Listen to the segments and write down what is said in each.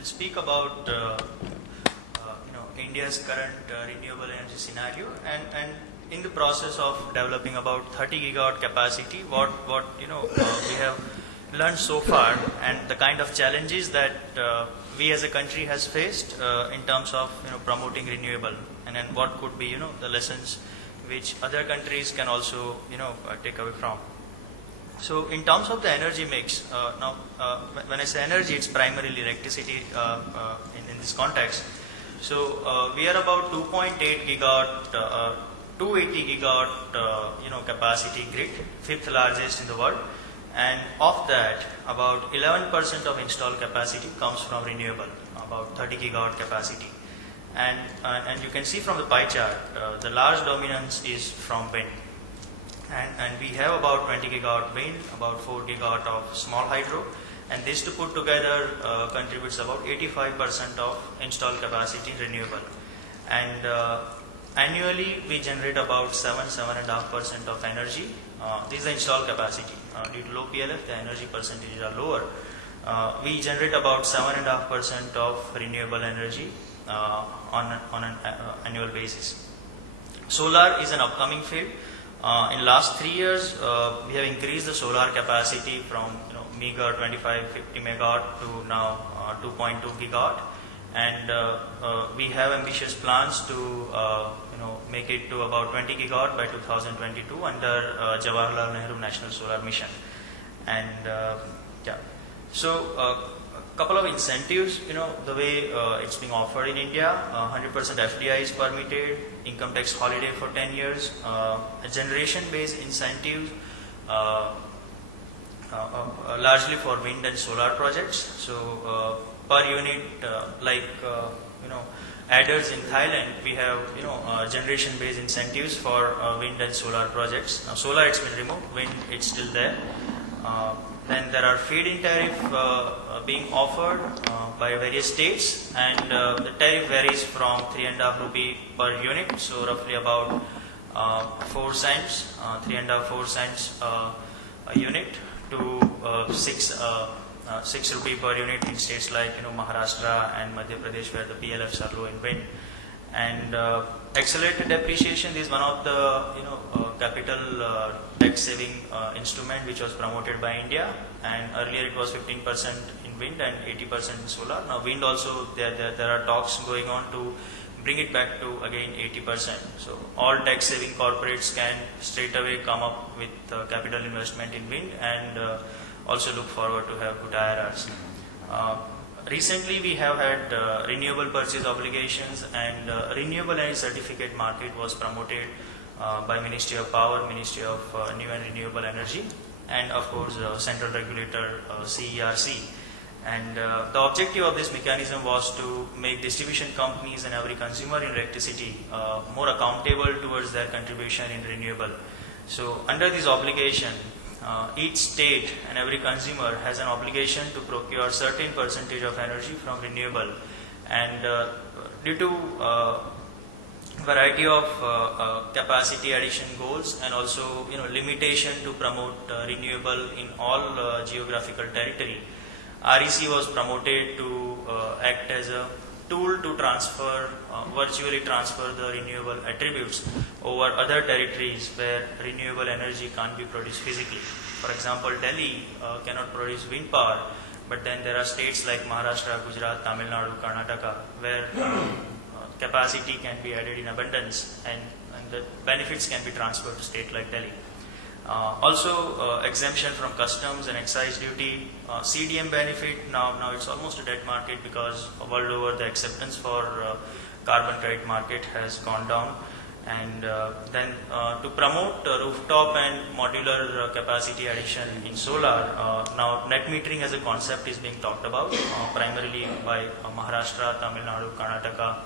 will speak about India's current renewable energy scenario, and in the process of developing about 30 gigawatt capacity, what we have learned so far, and the kind of challenges that we as a country has faced in terms of promoting renewable, and then what could be the lessons which other countries can also take away from. So in terms of the energy mix, now when I say energy, it's primarily electricity in this context. So we are about 2.8 gigawatt, 280 gigawatt capacity grid, fifth largest in the world, and of that about 11% of installed capacity comes from renewable, about 30 gigawatt capacity. And you can see from the pie chart, the large dominance is from wind. And we have about 20 gigawatt wind, about 4 gigawatt of small hydro, and this to put together contributes about 85% of installed capacity in renewable. And annually we generate about 7.5% of energy. This is the installed capacity. Due to low PLF, the energy percentages are lower. We generate about 7.5% of renewable energy on an annual basis. Solar is an upcoming field. In last 3 years, we have increased the solar capacity from meager 25-50 megawatt to now 2.2 gigawatt, and we have ambitious plans to make it to about 20 gigawatt by 2022 under Jawaharlal Nehru National Solar Mission. And so couple of incentives, the way it's being offered in India, 100% FDI is permitted, income tax holiday for 10 years, generation-based incentives, largely for wind and solar projects. So per unit, adders in Thailand, we have generation-based incentives for wind and solar projects. Now solar it's been removed, wind it's still there. Then there are feed-in tariff being offered by various states, and the tariff varies from 3.5 rupee per unit, so roughly about 4 cents, 3.5-4 cents a unit, to 6 rupee per unit in states like Maharashtra and Madhya Pradesh, where the PLFs are low in wind. And accelerated depreciation is one of the capital tax saving instrument which was promoted by India, and earlier it was 15% in wind and 80% in solar. Now wind also, there are talks going on to bring it back to again 80%. So all tax saving corporates can straight away come up with capital investment in wind, and also look forward to have good IRRs. Recently we have had renewable purchase obligations, and renewable energy certificate market was promoted by Ministry of Power, Ministry of New and Renewable Energy, and of course central regulator CERC. And the objective of this mechanism was to make distribution companies and every consumer in electricity more accountable towards their contribution in renewable. So under this obligation, each state and every consumer has an obligation to procure certain percentage of energy from renewable, and due to variety of capacity addition goals, and also limitation to promote renewable in all geographical territory, REC was promoted to act as a tool to virtually transfer the renewable attributes over other territories where renewable energy can't be produced physically. For example, Delhi cannot produce wind power, but then there are states like Maharashtra, Gujarat, Tamil Nadu, Karnataka, where capacity can be added in abundance, and the benefits can be transferred to state like Delhi. Also exemption from customs and excise duty, CDM benefit, now it's almost a dead market, because world over the acceptance for carbon credit market has gone down. And then to promote rooftop and modular capacity addition in solar, now net metering as a concept is being talked about, primarily by Maharashtra, Tamil Nadu, Karnataka,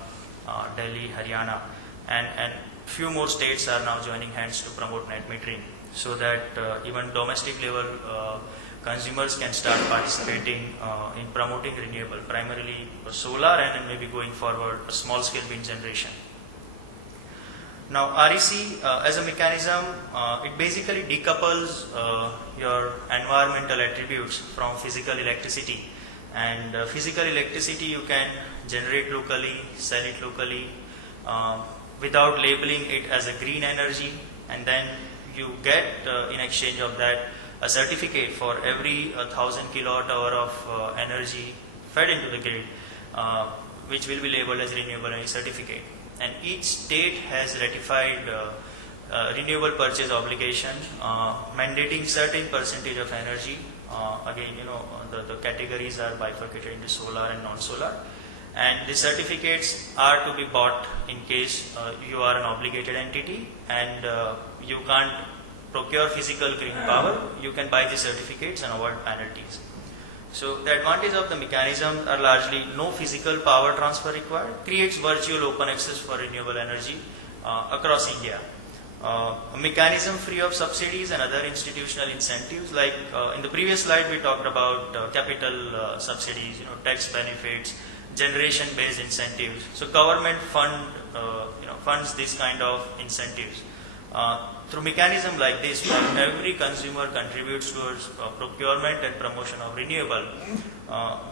Delhi, Haryana, and few more states are now joining hands to promote net metering, so that even domestic level consumers can start participating in promoting renewable, primarily solar, and then maybe going forward a small scale wind generation. Now REC as a mechanism, it basically decouples your environmental attributes from physical electricity, And physical electricity you can generate locally, sell it locally, without labeling it as a green energy, and then you get in exchange of that a certificate for every 1000 kilowatt hour of energy fed into the grid, which will be labeled as renewable energy certificate. And each state has ratified renewable purchase obligation, mandating certain percentage of energy. Again, the categories are bifurcated into solar and non-solar. And the certificates are to be bought in case you are an obligated entity and you can't procure physical green power. You can buy the certificates and avoid penalties. So the advantage of the mechanism are largely no physical power transfer required, creates virtual open access for renewable energy across India. A mechanism free of subsidies and other institutional incentives, like in the previous slide we talked about capital subsidies, tax benefits, generation-based incentives. So government funds these kind of incentives. Through mechanism like this, where every consumer contributes towards procurement and promotion of renewable,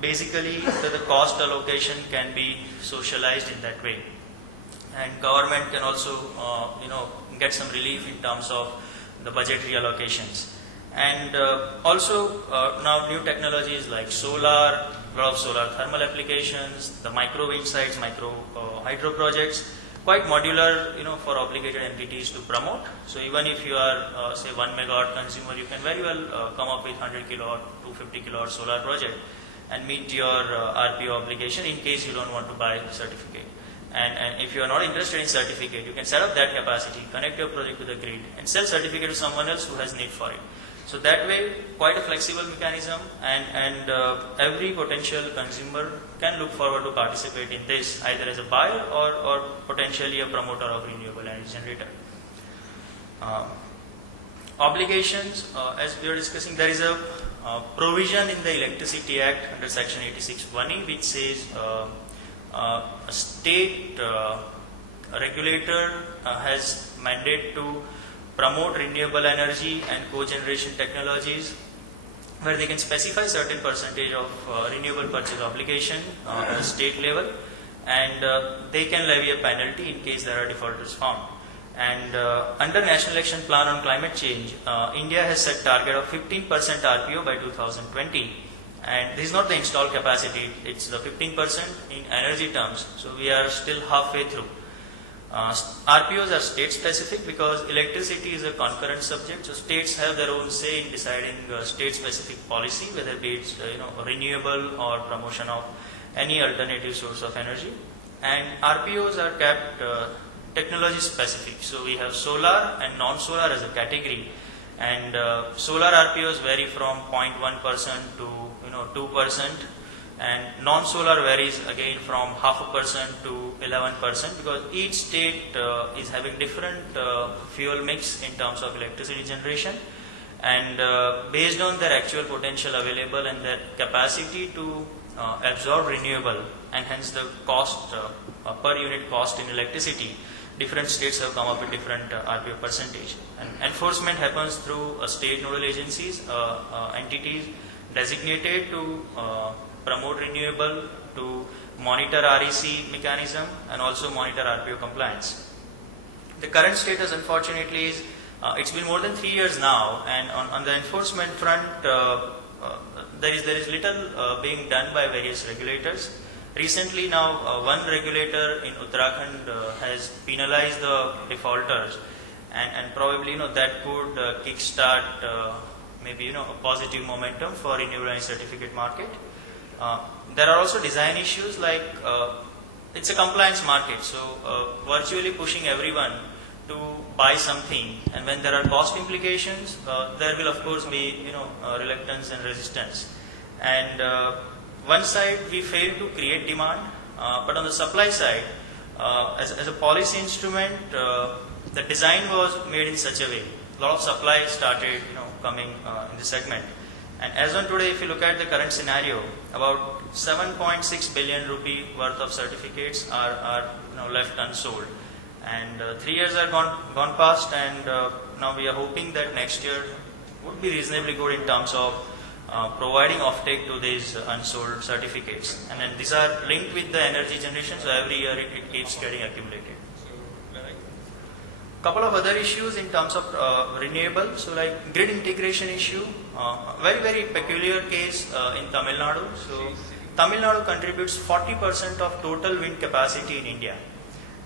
basically the cost allocation can be socialized in that way. And government can also get some relief in terms of the budgetary allocations. And also now new technologies like solar, a lot of solar thermal applications, the micro wind sites, micro hydro projects, quite modular for obligated entities to promote. So even if you are say 1 megawatt consumer, you can very well come up with 100 kilowatt, 250 kilowatt solar project and meet your RPO obligation in case you don't want to buy certificate. And if you are not interested in certificate, you can set up that capacity, connect your project to the grid and sell certificate to someone else who has need for it. So that way, quite a flexible mechanism, and every potential consumer can look forward to participate in this, either as a buyer or potentially a promoter of renewable energy generator. Obligations, as we are discussing, there is a provision in the Electricity Act under Section 86(1)(e) which says a state regulator has mandate to promote renewable energy and cogeneration technologies, where they can specify certain percentage of renewable purchase obligation at a state level, and they can levy a penalty in case there are defaulters found. And under National Action Plan on Climate Change, India has set target of 15% RPO by 2020. And this is not the installed capacity, it's the 15% in energy terms. So we are still halfway through. RPOs are state specific because electricity is a concurrent subject. So states have their own say in deciding state specific policy, whether it's renewable or promotion of any alternative source of energy. And RPOs are kept technology specific. So we have solar and non-solar as a category. And solar RPOs vary from 0.1% to 2%, and non-solar varies again from 0.5% to 11%, because each state is having different fuel mix in terms of electricity generation, and based on their actual potential available and their capacity to absorb renewable, and hence the cost per unit cost in electricity, different states have come up with different RPO percentage. And enforcement happens through state nodal agencies, entities designated to promote renewable, to monitor REC mechanism, and also monitor RPO compliance. The current status, unfortunately, is it's been more than 3 years now, and on the enforcement front, there is little being done by various regulators. Recently, now one regulator in Uttarakhand has penalized the defaulters, and probably that could kickstart maybe a positive momentum for renewable energy certificate market. There are also design issues like it's a compliance market, so virtually pushing everyone to buy something, and when there are cost implications, there will of course be reluctance and resistance. And one side we fail to create demand, but on the supply side, as a policy instrument, the design was made in such a way. A lot of supply started coming in the segment. And as on today, if you look at the current scenario, about 7.6 billion rupee worth of certificates are left unsold. And 3 years are gone past, and now we are hoping that next year would be reasonably good in terms of providing offtake to these unsold certificates, and then these are linked with the energy generation, so every year it keeps getting accumulated. Couple of other issues in terms of renewable, so like grid integration issue, very peculiar case in Tamil Nadu. So Tamil Nadu contributes 40% of total wind capacity in India,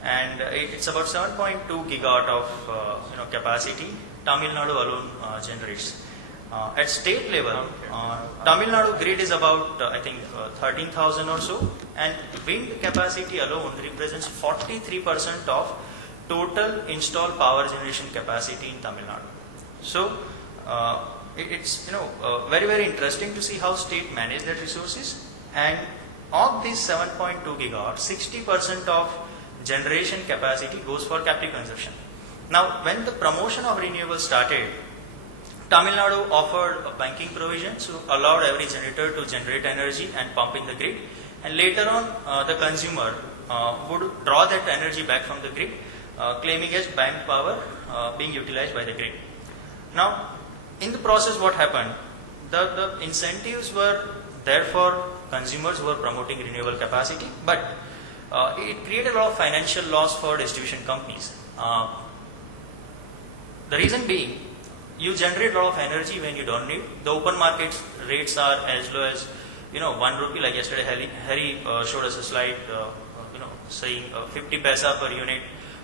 and it's about 7.2 gigawatt of capacity Tamil Nadu alone generates. At state level, Tamil Nadu grid is about I think 13,000 or so, and wind capacity alone represents 43% of total installed power generation capacity in Tamil Nadu. So it's very interesting to see how state manage their resources, and of these 7.2 gigawatts, 60% of generation capacity goes for captive consumption. Now, when the promotion of renewables started, Tamil Nadu offered a banking provision, so allowed every generator to generate energy and pump in the grid, and later on the consumer would draw that energy back from the grid, claiming as bank power being utilized by the grid. Now, in the process what happened, the incentives were there for consumers who were promoting renewable capacity, but it created a lot of financial loss for distribution companies. The reason being, you generate a lot of energy when you don't need. The open market rates are as low as 1 rupee. Like yesterday, Harry showed us a slide, saying 50 paisa per unit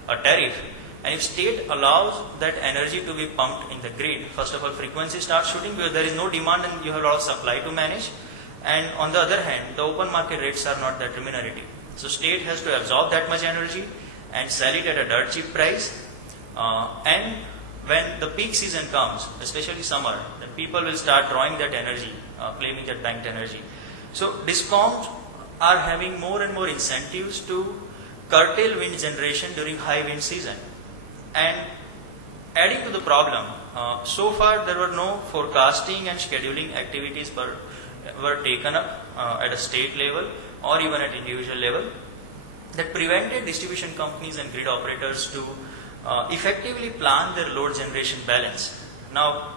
a tariff. And if state allows that energy to be pumped in the grid, first of all, frequency starts shooting because there is no demand and you have a lot of supply to manage. And on the other hand, the open market rates are not that remunerative. So state has to absorb that much energy and sell it at a dirt cheap price. And when the peak season comes, especially summer, then people will start drawing that energy, claiming that banked energy. So DISCOMs are having more and more incentives to curtail wind generation during high wind season. And adding to the problem, so far there were no forecasting and scheduling activities were taken up at a state level or even at individual level that prevented distribution companies and grid operators to effectively plan their load generation balance. Now,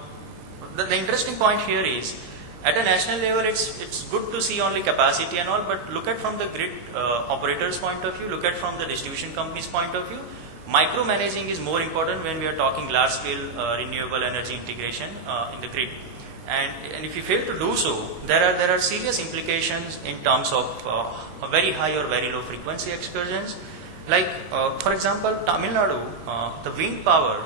the interesting point here is, at a national level, it's good to see only capacity and all, but look at from the grid operator's point of view, look at from the distribution company's point of view. Micromanaging is more important when we are talking large-scale renewable energy integration in the grid. And if you fail to do so, there are serious implications in terms of a very high or very low frequency excursions. Like, for example, Tamil Nadu, the wind power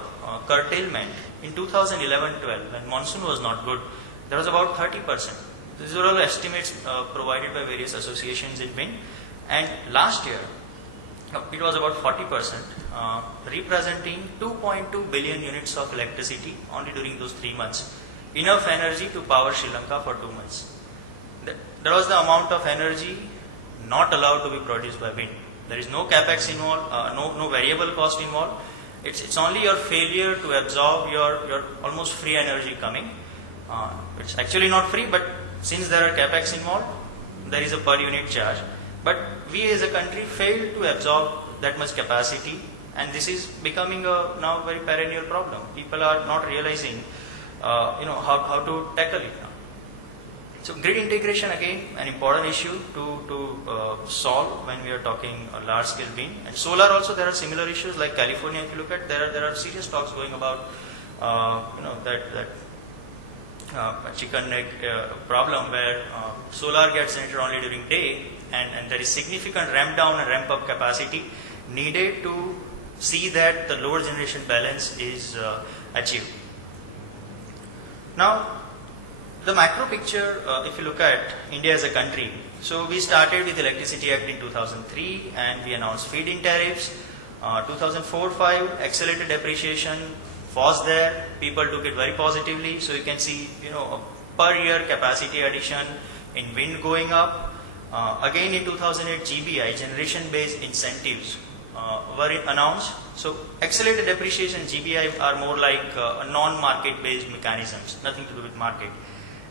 curtailment in 2011-12, when monsoon was not good, there was about 30%. These are all estimates provided by various associations in wind. And last year, it was about 40%, representing 2.2 billion units of electricity only during those 3 months. Enough energy to power Sri Lanka for 2 months. That was the amount of energy not allowed to be produced by wind. There is no capex involved, no variable cost involved. It's only your failure to absorb your almost free energy coming. It's actually not free, but since there are capex involved, there is a per unit charge. But we as a country failed to absorb that much capacity, and this is becoming a now very perennial problem. People are not realizing, how to tackle it now. So grid integration, again, an important issue to solve when we are talking large scale wind. And solar also, there are similar issues like California. If you look at, there are serious talks going about that chicken neck problem where solar gets generated only during day, and there is significant ramp down and ramp up capacity needed to see that the load generation balance is achieved. Now, the macro picture, if you look at India as a country, so we started with Electricity Act in 2003 and we announced feed-in tariffs. 2004-5, accelerated depreciation was there. People took it very positively. So you can see, per year capacity addition in wind going up. Again in 2008, GBI, generation-based incentives, were announced. So accelerated depreciation, GBI are more like non-market based mechanisms, nothing to do with market.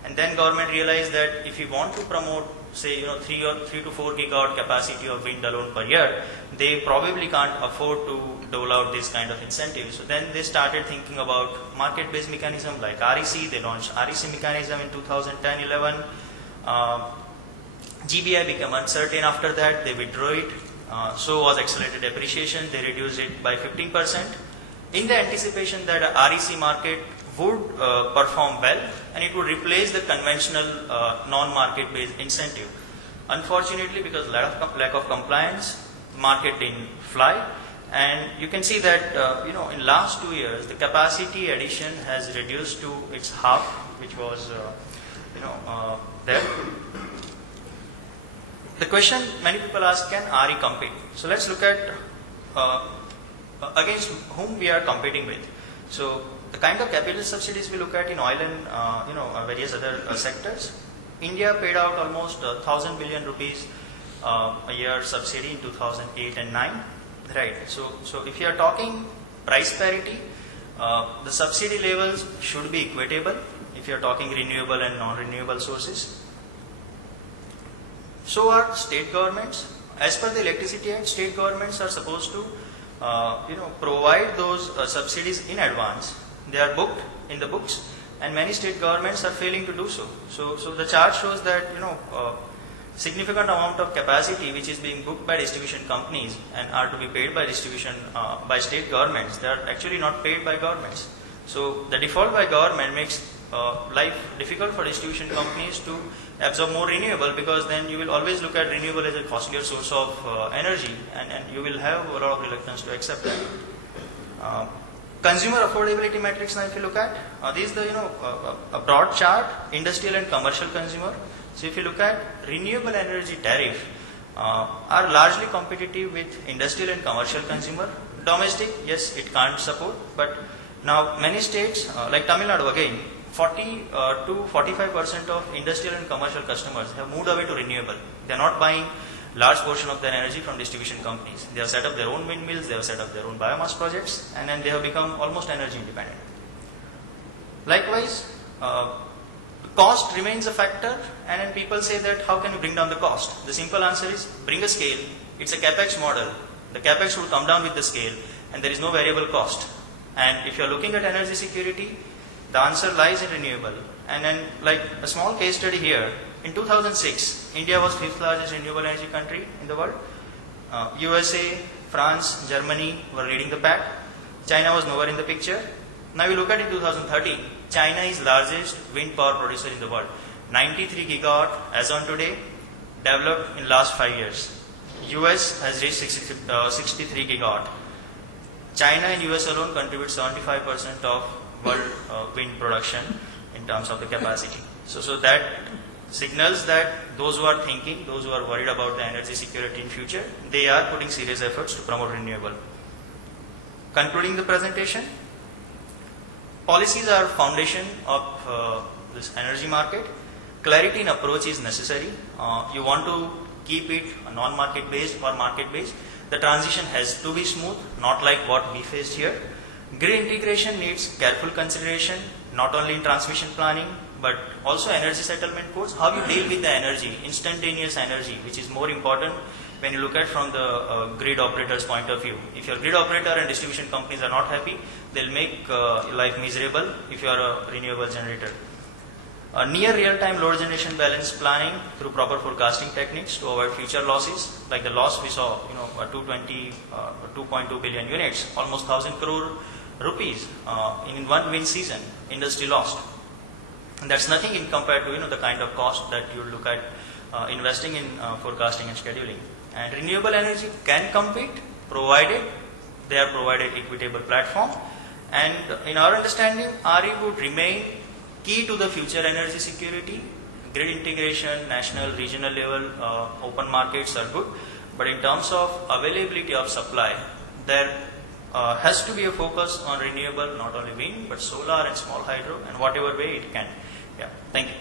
And then government realized that if you want to promote say 3 to 4 gigawatt capacity of wind alone per year, they probably can't afford to dole out this kind of incentives. So then they started thinking about market-based mechanism like REC. They launched REC mechanism in 2010-11. GBI became uncertain after that. They withdrew it. So was accelerated depreciation. They reduced it by 15% in the anticipation that a REC market would perform well and it would replace the conventional non-market based incentive. Unfortunately, because lack of compliance, market didn't fly, and you can see that in last 2 years the capacity addition has reduced to its half, which was there. The question many people ask, can RE compete? So let's look at against whom we are competing with. So the kind of capital subsidies we look at in oil and various other sectors, India paid out almost 1,000 billion rupees a year subsidy in 2008 and 9, right? So if you are talking price parity, the subsidy levels should be equitable if you are talking renewable and non-renewable sources. So are state governments. As per the Electricity Act, state governments are supposed to provide those subsidies in advance. They are booked in the books, and many state governments are failing to do so. So the chart shows that significant amount of capacity which is being booked by distribution companies and are to be paid by distribution by state governments, they are actually not paid by governments. So the default by government makes life difficult for distribution companies to absorb more renewable, because then you will always look at renewable as a costlier source of energy, and you will have a lot of reluctance to accept that. Consumer affordability metrics, now if you look at, this is the a broad chart, industrial and commercial consumer. So if you look at renewable energy tariff, are largely competitive with industrial and commercial consumer. Domestic, yes, it can't support, but now many states like Tamil Nadu again, 40 to 45% of industrial and commercial customers have moved away to renewable. They are not buying large portion of their energy from distribution companies. They have set up their own windmills, they have set up their own biomass projects, and then they have become almost energy independent. Likewise, cost remains a factor, and then people say that how can you bring down the cost? The simple answer is bring a scale. It's a capex model. The capex will come down with the scale, and there is no variable cost. And if you are looking at energy security, the answer lies in renewable. And then, like a small case study here, in 2006, India was 5th largest renewable energy country in the world. USA, France, Germany were leading the pack. China was nowhere in the picture. Now you look at in 2013, China is largest wind power producer in the world. 93 gigawatt as on today, developed in last 5 years. US has reached 63 gigawatt. China and US alone contribute 75% of world wind production in terms of the capacity. So that signals that those who are thinking, those who are worried about the energy security in future, they are putting serious efforts to promote renewable. Concluding the presentation, policies are foundation of this energy market. Clarity in approach is necessary. You want to keep it non-market based or market based. The transition has to be smooth, not like what we faced here. Grid integration needs careful consideration, not only in transmission planning, but also energy settlement codes. How you deal with the energy, instantaneous energy, which is more important when you look at from the grid operator's point of view. If your grid operator and distribution companies are not happy, they'll make life miserable if you are a renewable generator. Near real-time load generation balance planning through proper forecasting techniques to avoid future losses, like the loss we saw, 2.2 billion units, almost 1,000 crore rupees in one wind season, industry lost. And that's nothing in compared to the kind of cost that you look at investing in forecasting and scheduling. And renewable energy can compete provided they are provided equitable platform. And in our understanding, RE would remain key to the future energy security. Grid integration, national, regional level, open markets are good, but in terms of availability of supply, there has to be a focus on renewable, not only wind, but solar and small hydro, and whatever way it can. Yeah, thank you.